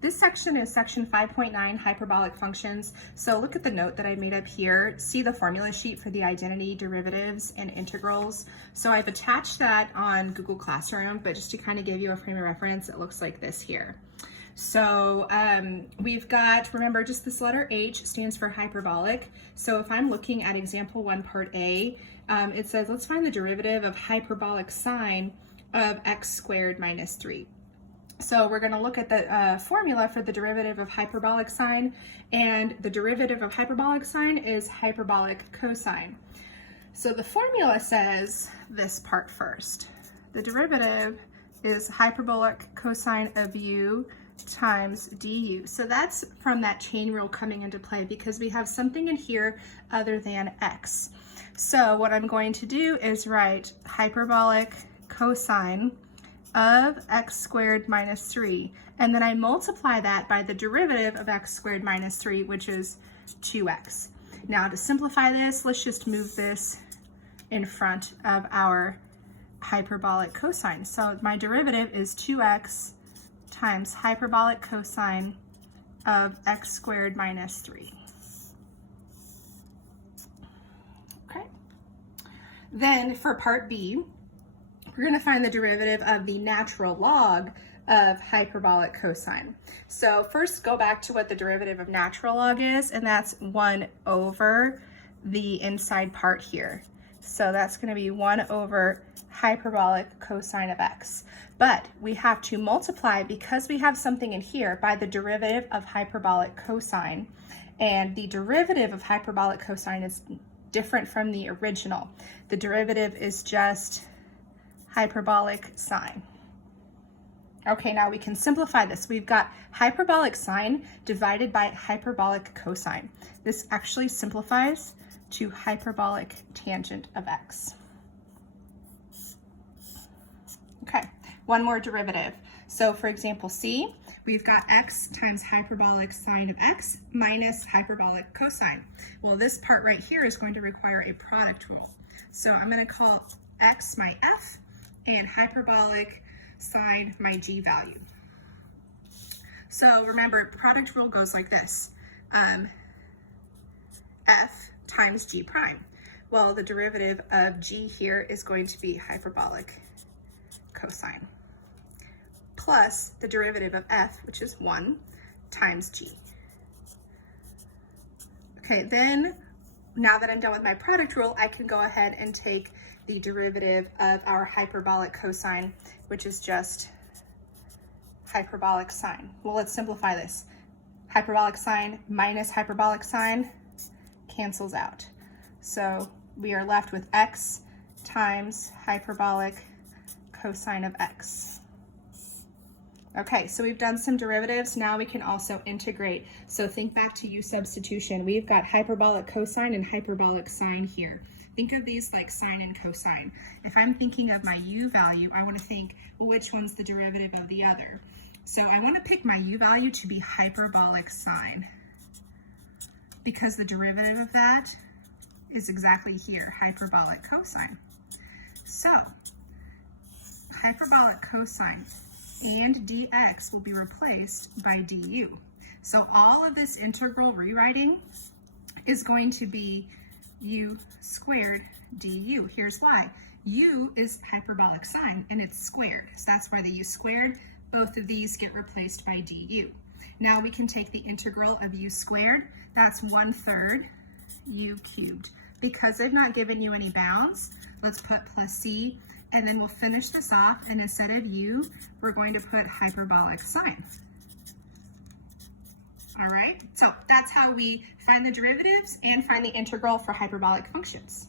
This section is section 5.9, hyperbolic functions. So look at the note that I made up here. See the formula sheet for the identity, derivatives, and integrals. So I've attached that on Google Classroom, but just to kind of give you a frame of reference, it looks like this here. So we've got, remember, just this letter H stands for hyperbolic. So if I'm looking at example 1 part A, it says, let's find the derivative of hyperbolic sine of x squared minus 3. So we're going to look at the formula for the derivative of hyperbolic sine, and the derivative of hyperbolic sine is hyperbolic cosine. So the formula says this part first. The derivative is hyperbolic cosine of u times du. So that's from that chain rule coming into play because we have something in here other than x. So what I'm going to do is write hyperbolic cosine of x squared minus 3, and then I multiply that by the derivative of x squared minus 3, which is 2x. Now to simplify this, let's just move this in front of our hyperbolic cosine. So my derivative is 2x times hyperbolic cosine of x squared minus 3. Okay. Then for part B, we're going to find the derivative of the natural log of hyperbolic cosine. So first go back to what the derivative of natural log is, and that's 1 over the inside part here. So that's going to be 1 over hyperbolic cosine of x. But we have to multiply, because we have something in here, by the derivative of hyperbolic cosine. And the derivative of hyperbolic cosine is different from the original. The derivative is just hyperbolic sine. Okay, now we can simplify this. We've got hyperbolic sine divided by hyperbolic cosine. This actually simplifies to hyperbolic tangent of x. Okay, one more derivative. So for example C, we've got x times hyperbolic sine of x minus hyperbolic cosine. Well, this part right here is going to require a product rule. So I'm going to call x my f and hyperbolic sine my g value. So remember, product rule goes like this. F times g prime. Well, the derivative of g here is going to be hyperbolic cosine plus the derivative of f, which is 1, times g. Okay, then now that I'm done with my product rule, I can go ahead and take the derivative of our hyperbolic cosine, which is just hyperbolic sine. Well, let's simplify this. Hyperbolic sine minus hyperbolic sine cancels out. So we are left with x times hyperbolic cosine of x. Okay, so we've done some derivatives. Now we can also integrate. So think back to u substitution. We've got hyperbolic cosine and hyperbolic sine here. Think of these like sine and cosine. If I'm thinking of my u value, I want to think, well, which one's the derivative of the other? So I want to pick my u value to be hyperbolic sine, because the derivative of that is exactly here, hyperbolic cosine. So hyperbolic cosine and dx will be replaced by du. So all of this integral rewriting is going to be u squared du. Here's why. U is hyperbolic sine and it's squared. So that's why the u squared, both of these get replaced by du. Now we can take the integral of u squared. That's 1/3 u cubed. Because they've not given you any bounds, let's put plus c, and then we'll finish this off, and instead of u, we're going to put hyperbolic sine. All right, so that's how we find the derivatives and find the integral for hyperbolic functions.